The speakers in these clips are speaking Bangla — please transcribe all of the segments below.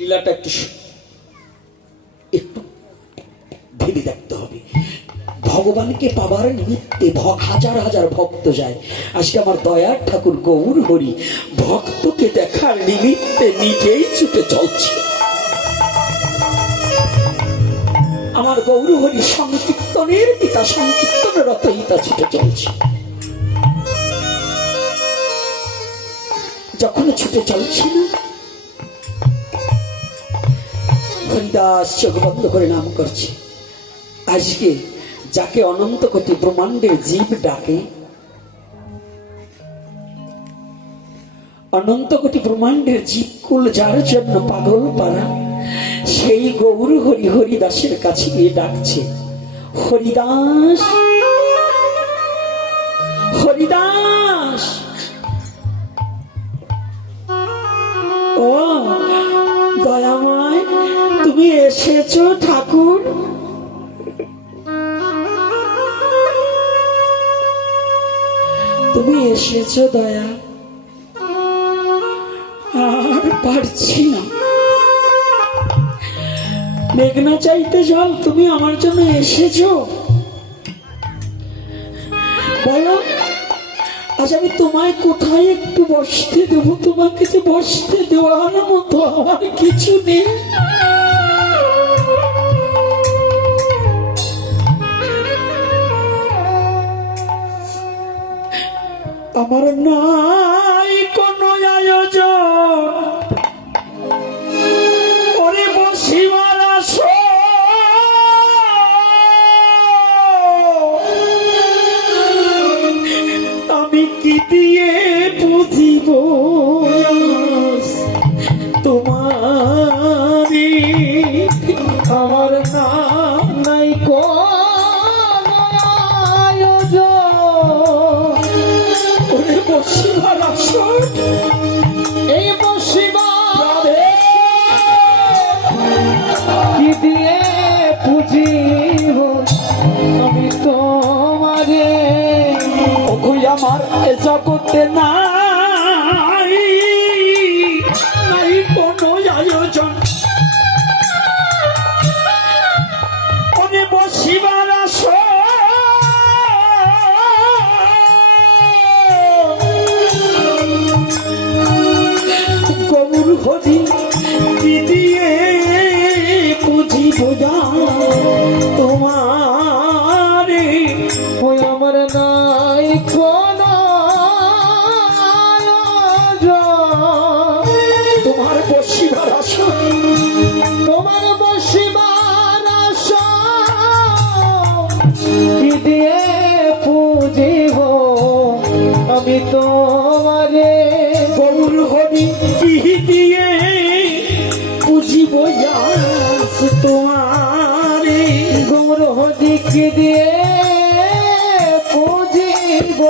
লীলাটা একটু একটু ভেবে দেখতে হবে। ভগবানকে পাবার নিমিত্তে হাজার হাজার ভক্ত যায়। আজকে আমার দয়ার ঠাকুর গৌর হরি ভক্তকে দেখার নিমিত্তে নিজেই ছুটে চলছে। আমার গৌর হরি সংকীর্তনের পিতা, সংকীর্তনের রতইতা ছুটে চলছে। যখন ছুটে চলছে না, হরিদাস চোখ বন্ধ করে নাম করছে। আজকে যাকে অনন্ত কোটি ব্রহ্মাণ্ডের জীব ডাকে, অনন্ত কোটি ব্রহ্মাণ্ডের জীবকুল যার জন্য পাগল পারা, সেই গৌর হরি হরিদাসের কাছে গিয়ে ডাকছে, হরিদাস হরিদাস। ও দয়াময়, তুমি এসেছো ঠাকুর? তুমি এসেছো দয়া, আর পারছি না। মেঘনা চাইতে জল, তুমি আমার জন্য এসেছো? বলো, আজ আমি তোমায় কোথায় একটু বসতে দেবো? তোমাকে যে বসতে দেওয়ার মতো আমার কিছু নেই। আমার নাই কোনো আয়োজন, ওরে বসিবার আসো, আমি কি দিয়ে বুঝিব তোমারি? আমার নাই কোনো আয়োজন, ওরে বসিবার আসো, এই বসিবার কি দিয়ে বুঝিব আমি তোমারে? ওই আমার এ জগতে নাই কোনো আয়োজন, ওরে বসিবার আসো, গৌর হরি কি দিয়ে বুঝিব তোমারে? ওই আমার নাই কোনো তোমার বসিবার আসো, তোমার বসিবার আসো, কি দিয়ে পুজিব আমি তোমারে? গৌর হরি কি দিয়ে পুজিব তোমারে? গৌর হরি কি দিয়ে পুজিব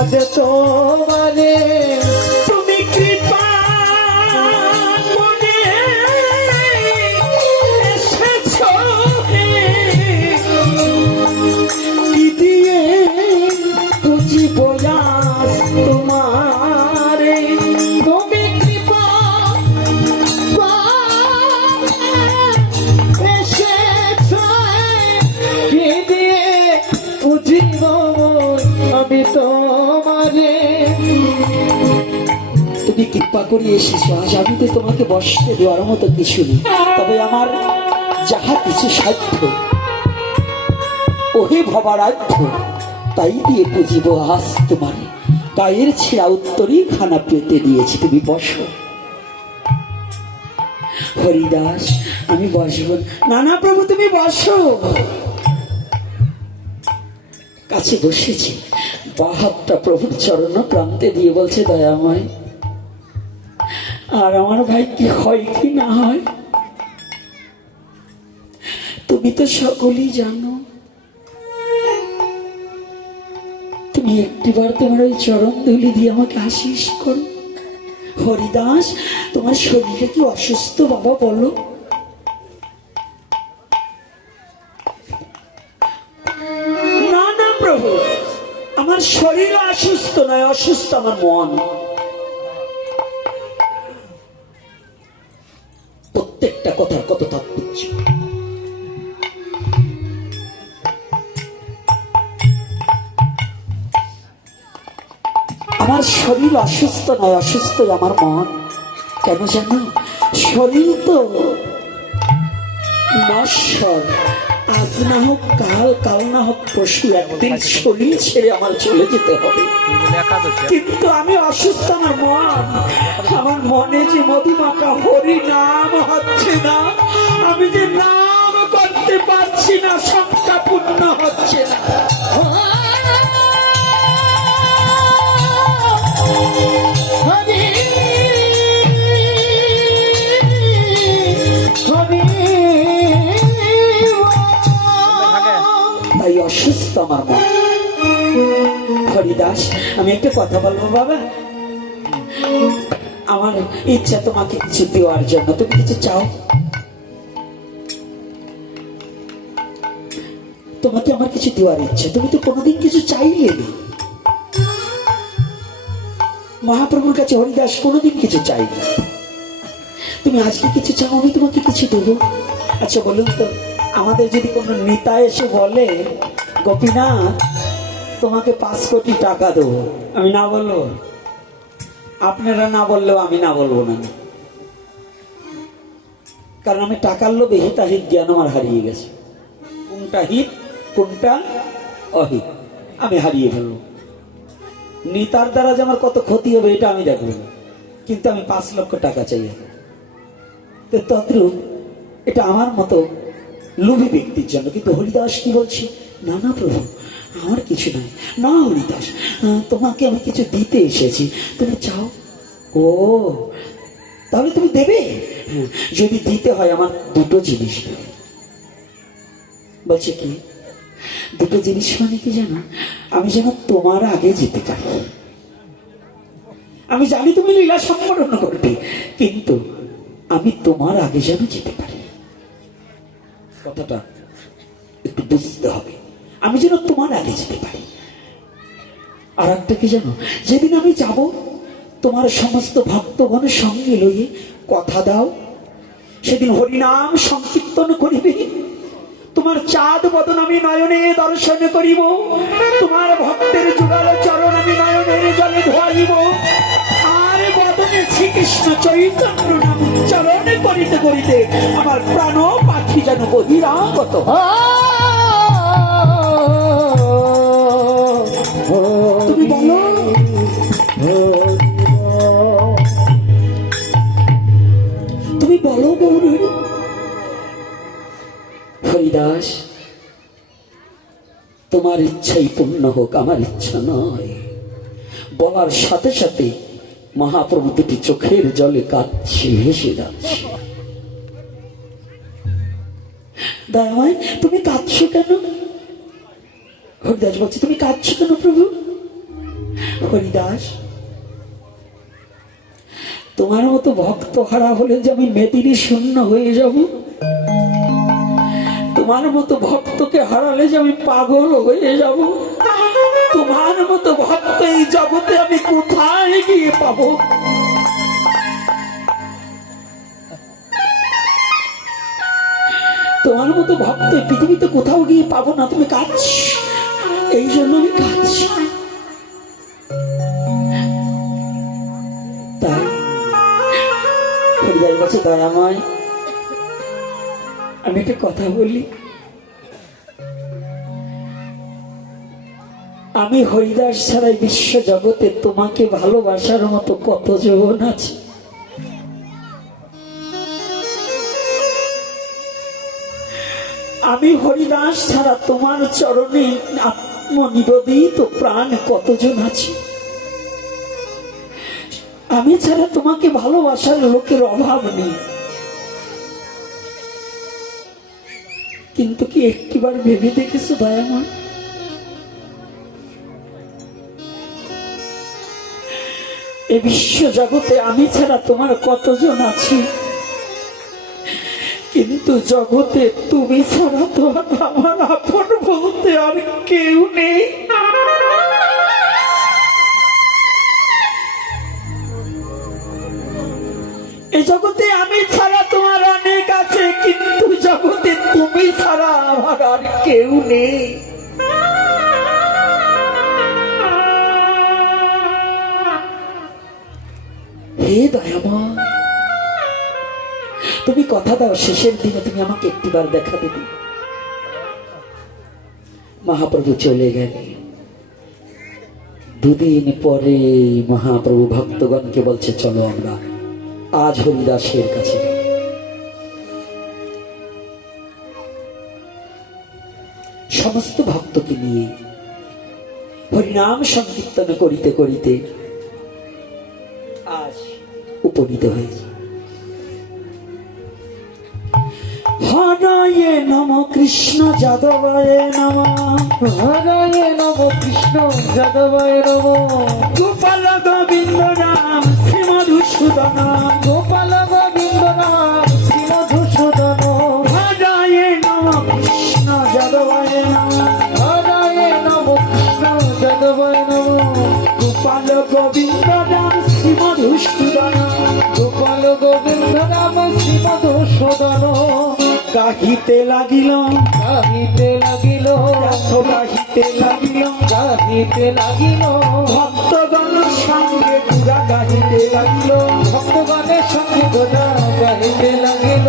আজ তোমারে? তুমি কৃপা করে এসেছো, কি দিয়ে বুঝিব তোমারে? তুমি কৃপা এসেছো, কি দিয়ে বুঝিব আমি তোমারে? তুমি কৃপা করে এসেছো, আজ আমি তো তোমাকে বসতে দেওয়ার মতো কিছু নেই, তবে আমার যাহা কিছু সাধ্য, ওহে ভবারাধ্য, তাই দিয়ে বুঝিব আজ তোমারে। গায়ের ছেঁড়া উত্তরই খানা পেতে দিয়েছি, তুমি বসো। হরিদাস, আমি বসবো না। না প্রভু, তুমি বসো। কাছে বসেছি, বা হাতটা প্রভুর চরণ প্রান্তে দিয়ে বলছে, দয়াময়, আর আমার ভাই কি হয় কি না হয় তুমি তো সকলেই জানো। তুমি একটিবার তোমার ওই চরণ ধুলি দিয়ে আমাকে আশীষ করো। হরিদাস, তোমার শরীরে কি অসুস্থ বাবা বলো? না না প্রভু, আমার শরীর অসুস্থ নয়, অসুস্থ আমার মন। প্রত্যেকটা কথার কত তাৎপর্য। আমার শরীর অসুস্থ নয়, অসুস্থ আমার মন। কেন জানো? শরীর তো নশ্বর, আজ না হোক কাল, কাল না হোক পরশু, একদিন শরীর ছেড়ে আমার চলে যেতে হবে। কিন্তু আমি অসুস্থ আমার মন। আমার মনে যে মধুমাখা হরি নাম হচ্ছে না, আমি যে নাম করতে পারছি না, সংখ্যা পূর্ণ হচ্ছে না। তাই অসুস্থ আমার মন। হরিদাস, আমি একটা কথা বলবো বাবা। আমার ইচ্ছা তোমাকে কিছু দেওয়ার জন্য, তুমি কিছু চাও? তোমাকে আমার কিছু দেওয়ার ইচ্ছা। তুমি তো কোনোদিন কিছু চাইলে না মহাপ্রভুর কাছে। হরিদাস কোনোদিন কিছু চাইনি, তুমি আজকে কিছু চাও, আমি তোমাকে কিছু দেবো। আচ্ছা বলুন তো, আমাদের যদি কোনো নেতা এসে বলে গোপীনাথ তোমাকে 5 কোটি টাকা দেবো, আমি না বলবো? আপনারা না বললেও আমি না বলবো না, কারণ আমি টাকার লোভে হিতাহিত জ্ঞান আমার হারিয়ে গেছে। কোনটা হিত কোনটা অহিত আমি হারিয়ে ফেলবো। নেতার দ্বারা যে আমার কত ক্ষতি হবে এটা আমি দেখবো, কিন্তু আমি 5 লক্ষ টাকা চাই। তদ্রূপ এটা আমার মতো লোভী ব্যক্তির জন্য। কিন্তু হরিদাস কি বলছি, না না প্রভু আমার কিছু নাই। না হরিদাস, তোমাকে আমি কিছু দিতে এসেছি, তুমি চাও। ও তাহলে তুমি দেবে? যদি দিতে হয় আমার 2টো জিনিস দেবে। বলছে কি 2টো জিনিস মানে কি জানো? আমি যেন তোমার আগে যেতে পারি। আমি জানি তুমি লীলা সম্পাদন করবে, কিন্তু আমি তোমার আগে যেন যেতে পারি। কথাটা একটু বুঝতে হবে, আমি যেন তোমার আগে যেতে পারি। আর একটা কি জানো? যেদিন আমি যাব তোমার সমস্ত ভক্তগণের সঙ্গে লইয়ে কথা দাও, সেদিন হরিনাম সংকীর্তন করিবে। তোমার চাঁদ বদন আমি নয়নে দর্শন করিব, তোমার ভক্তের যুগল চরণ আমি নয়নের জলে ধোয়াইব। আর বদনে শ্রীকৃষ্ণ চৈতন্য নাম উচ্চারণ করিতে করিতে আমার প্রাণ পাখি যেন বহিরাগত। তুমি বলো, তুমি বলো গৌরী। হরিদাস, তোমার ইচ্ছাই পূর্ণ হোক, আমার ইচ্ছা নয়। বলার সাথে সাথে মহাপ্রভু 2টি চোখের জলে কাঁদছে, হেসে যাচ্ছে। দয়াময় তুমি কাঁদছো কেন? হরিদাস বলছে তুমি কাঁদছো কেন প্রভু? হরিদাস, তোমার মতো ভক্ত হারা হলে যে আমি মেদিনী শূন্য হয়ে যাব, তোমার মতো ভক্তকে হারালে যে আমি পাগল হয়ে যাব, তোমার মতো ভক্ত এই জগতে আমি কোথায় গিয়ে পাবো? তোমার মতো ভক্ত পৃথিবীতে কোথাও গিয়ে পাবো না। তুমি কাঁদছ, এই জন্য আমি কাঁদছি। তাই হরিদাস বলছে দয়াময় আমি একটা কথা বলি। আমি হরিদাস ছাড়াই বিশ্ব জগতে তোমাকে ভালোবাসার মতো কতজন আছে। আমি হরিদাস ছাড়া তোমার চরণে আত্মনিবেদিত প্রাণ কতজন আছে। আমি ছাড়া তোমাকে ভালোবাসার লোকের অভাব নেই। কিন্তু কি একটিবার ভেবে দেখেছো দয়াময়, এ বিশ্ব জগতে আমি ছাড়া তোমার কতজন আছে, কিন্তু জগতে তুমি ছাড়া তো আমার আপন বলতে আর কেউ নেই। এই জগতে আমি ছাড়া তোমার অনেক আছে, কিন্তু জগতে তুমি ছাড়া আমার আর কেউ নেই। হে দয়াময়, তুমি কথা দাও শেষের দিনে তুমি আমাকে একটিবার দেখা দেবে। মহাপ্রভু চলে গেলে দুদিন পরে মহাপ্রভু ভক্তগণকে বলছে, চলো আমরা আজ হরিদাসের কাছে। সমস্ত ভক্তকে নিয়ে হরিনাম সংকীর্তন করিতে করিতে আজ উপনীত হয়েছে। হরয়ে নম কৃষ্ণ যাদবায় নম, হরয়ে নম কৃষ্ণ যাদবায় নম, গোপাল গোবিন্দ রাম শ্রী মধুসূদন, গোপাল গোবিন্দ রাম শ্রী মধুসূদন, হরয়ে নম কৃষ্ণ যাদবায় নম, হরয়ে নম কৃষ্ণ যাদবায় নম, গোপাল গোবিন্দ রাম শ্রী মধুসূদন, গোপাল গোবিন্দ রাম শ্রী মধুসূদন। গাহিতে লাগিল, গাহিতে লাগিল, গাহিতে লাগিল, গাহিতে লাগিল, ভক্তগণ সঙ্গে ঘুরা গাহিতে লাগিল, ভক্তগণের সঙ্গে গোদা গাহিতে লাগিল,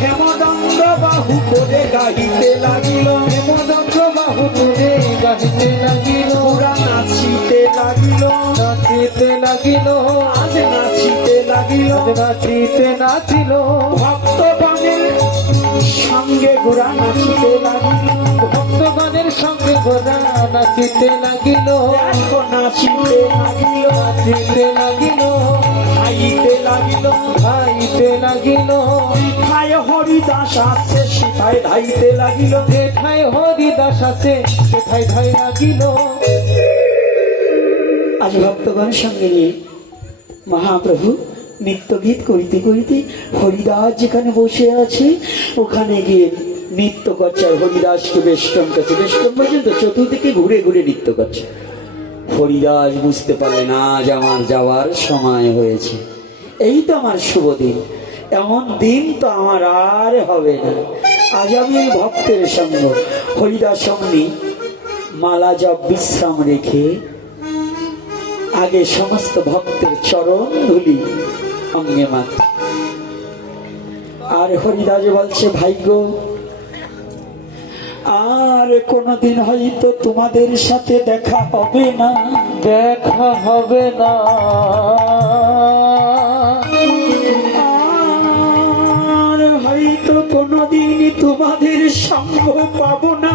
হেমদণ্ড বাহু করে গাহিতে লাগিল, হেমদণ্ড বাহু তুলে গাহিতে লাগিল, ঘুরা নাচিতে লাগিল, নাচিতে লাগিল, আজ নাচিতে লাগিল, আজ নাচিতে নাচিল, ভক্তগণের সঙ্গে ঘোরা নাচিতে লাগিল, ভক্তগণের সঙ্গে গোদা নাচিতে লাগিল, দেখো নাচিতে লাগিল, নাচিতে লাগিল, খাইতে লাগিল, খাইতে লাগিল, খায় হরিদাস আছে সেথায় ধাইতে লাগিল, যেথায় হরিদাস আছে সেথায় ধাই লাগিল। আজ ভক্তগণ সঙ্গে নিয়ে মহাপ্রভু নিত্য গীত করিতে করিতে হরিদাস যেখানে বসে আছে ওখানে গিয়ে নৃত্য করছে। আর হরিদাসকে বেষ্টন করছে, বেষ্টন পর্যন্ত চতুর্দিকে ঘুরে ঘুরে নৃত্য করছে। হরিদাস বুঝতে পারলেন আজ আমার যাওয়ার সময় হয়েছে, এই তো আমার শুভ দিন, এমন দিন তো আমার আর হবে না। আজ আমি এই ভক্তের সঙ্গ হরিদাস সঙ্গে মালা জপ বিশ্রাম রেখে আগে সমস্ত ভক্তের চরণ ধুলি অঙ্গে মাত্র। আর হরিদাস বলছে, ভাগ্য আর কোনদিন হয়তো তোমাদের সাথে দেখা হবে না, দেখা হবে না, আর হয়তো কোনদিন তোমাদের সঙ্গ পাবো না,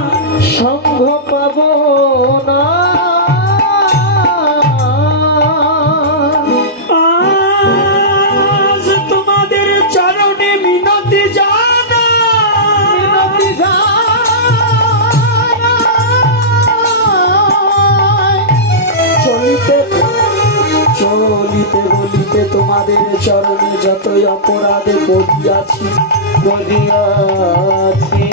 সঙ্গ পাব না, আজ তোমাদের চরণে মিনতি জানাই, মিনতি জানাই, চলিতে চলিতে বলিতে তোমাদের চরণে যতই অপরাধে করিয়াছি করিয়াছি,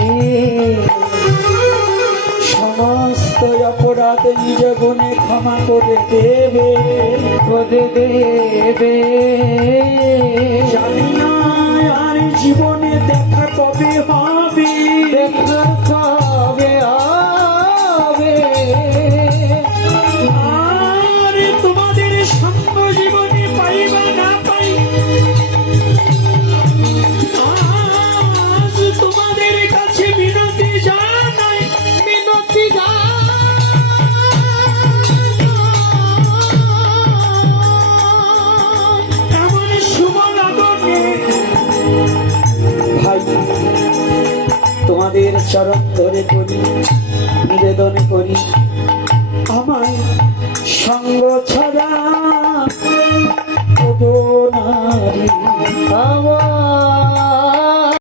সমস্ত অপরাধে নিজ গুণে ক্ষমা করে দেবে, করে দেবে, জানি না আর জীবনে দেখা কবে হবে, দেখা কবে হবে, আর তোমাদের সঙ্গ জীবনে পাইবা না পাই, আজ তোমাদের কাছে বিনতি জানাই, মিনতি এমন শুভ লগনে ভাই তোমাদের চরণ ধরে করি নিবেদন করি, আমার সঙ্গ ছাড়া ওগো নারী, আমার